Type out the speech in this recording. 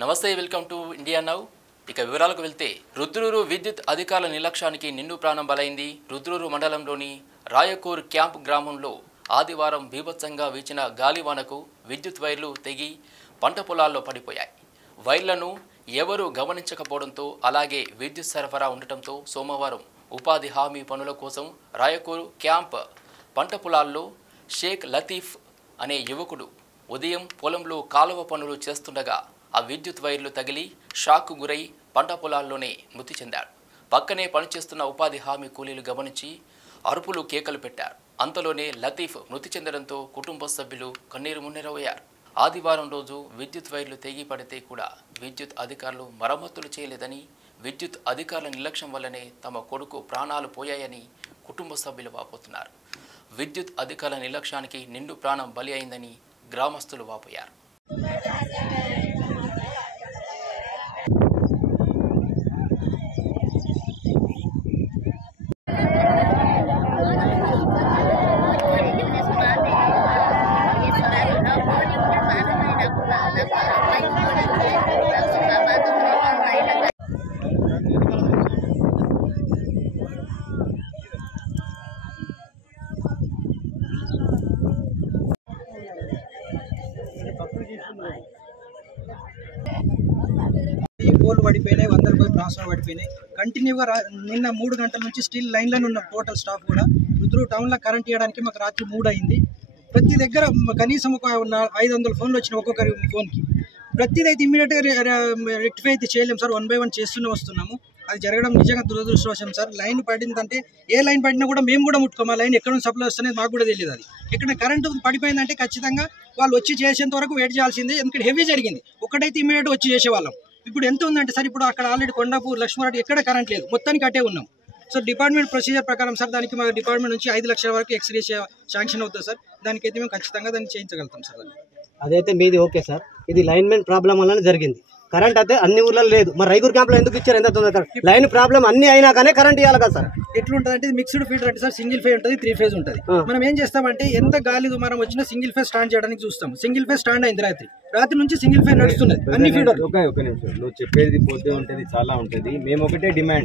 నమస్తే welcome to India now. ఇక వివరాలకు వెళ్తే రుద్రూరు విద్యుత్ అధికారుల నిర్లక్ష్యానికి నిండు ప్రాణం బలైంది. రుద్రూరు మండలంలోని రాయకూర్ క్యాంప్ గ్రామంలో ఆదివారం బీభత్సంగా వీచిన గాలివానకు విద్యుత్ వైర్లు తెగి పంట పొలాల్లో పడిపోయాయి. వైర్లను ఎవరూ గమనించకపోవడంతో అలాగే విద్యుత్ సరఫరా ఉండటంతో సోమవారం ఉపాధి హామీ పనుల కోసం రాయకూర్ క్యాంప్ పంట పొలాల్లో షేక్ లతీఫ్ అనే యువకుడు ఉదయం పొలంలో కాలువ పనులు చేస్తుండగా ఆ విద్యుత్ వైర్లు తగిలి షాక్కు గురై పంట పొలాల్లోనే మృతి చెందాడు. పక్కనే పనిచేస్తున్న ఉపాధి హామీ కూలీలు గమనించి అరుపులు కేకలు పెట్టారు. అంతలోనే లతీఫ్ మృతి చెందడంతో కుటుంబ సభ్యులు కన్నీరు మున్నీరయ్యారు. ఆదివారం రోజు విద్యుత్ వైర్లు తెగి పడితే కూడా విద్యుత్ అధికారులు మరమ్మతులు చేయలేదని, విద్యుత్ అధికారుల నిర్లక్ష్యం వల్లనే తమ కొడుకు ప్రాణాలు పోయాయని కుటుంబ సభ్యులు వాపోతున్నారు. విద్యుత్ అధికారుల నిర్లక్ష్యానికి నిండు ప్రాణం బలి అయిందని గ్రామస్తులు వాపోయారు. పోల్లు పడిపోయినాయి, 100 రూపాయలు ట్రాన్స్ఫర్ పడిపోయినాయి. కంటిన్యూగా నిన్న 3 గంటల నుంచి స్టిల్ లైన్లోనే ఉన్న టోటల్ స్టాఫ్ కూడా రుద్రూరు టౌన్లో కరెంట్ ఇవ్వడానికి మాకు రాత్రి 3 అయింది. ప్రతి దగ్గర కనీసం ఒక 500 ఫోన్లు వచ్చినాయి ఒక్కొక్కరి ఫోన్కి. ప్రతిదైతే ఇమీడియట్గా రెక్టిఫై అయితే చేయలేము సార్, 1 by 1 వస్తున్నాము. అది జరగడం నిజంగా దురదృష్టవశం సార్. లైన్ పడిందంటే ఏ లైన్ పడినా కూడా మేము కూడా ముట్టుకోము. ఆ లైన్ ఎక్కడ నుంచి సప్లై వస్తుంది మాకు కూడా తెలియదు. అది ఎక్కడ కరెంటు పడిపోయిందంటే ఖచ్చితంగా వాళ్ళు వచ్చి చేసేంత వరకు వెయిట్ చేయాల్సిందే. ఎందుకంటే హెవీ జరిగింది. ఒకటైతే ఇమీడియట్గా వచ్చి చేసేవాళ్ళం. ఇప్పుడు ఎంత ఉందంటే సార్, ఇప్పుడు అక్కడ ఆల్రెడీ కొండాపూర్ లక్ష్మారెడ్డి ఎక్కడ కరెంట్ లేదు, మొత్తానికి అట్టే ఉన్నాం. సో డిపార్ట్మెంట్ ప్రొసీజర్ ప్రకారం సార్ దానికి మా డిపార్ట్మెంట్ నుంచి 5 లక్షల వరకు ఎక్స్రే శాంక్షన్ అవుతుంది సార్. దానికైతే మేము ఖచ్చితంగా దాన్ని చేయించగలుగుతాం సార్. అదైతే మీది ఓకే సార్. ఇది లైన్మెంట్ ప్రాబ్లం వల్లనే జరిగింది. కరెంట్ అయితే అన్ని ఊర్లలో లేదు. మరి రైగూర్ క్యాంప్ లో ఎందుకు ఇచ్చారు? ఎంత తొందర లైన్ ప్రాబ్లం అన్ని అయినా కానీ కరెంట్ ఇవ్వాలి కదా సార్. ఎట్లుంటుంది అంటే మిక్స్డ్ ఫీల్డ్ అంటే సార్, సింగిల్ ఫేజ్ ఉంటుంది, 3 ఫేజ్ ఉంటుంది. మనం ఏం చేస్తామంటే ఎంత గాలి దుమారం వచ్చినా సింగిల్ ఫేజ్ స్టాండ్ చేయడానికి చూస్తాం. సింగిల్ ఫేజ్ స్టాండ్ అయింది రాత్రి నుంచి సింగిల్ ఫేజ్ నడుస్తున్నది అన్ని ఫీడర్. ఒక నిమిషం, నువ్వు చెప్పేది పోతే ఉంటుంది, చాలా ఉంటుంది. మేము ఒకటే డిమాండ్,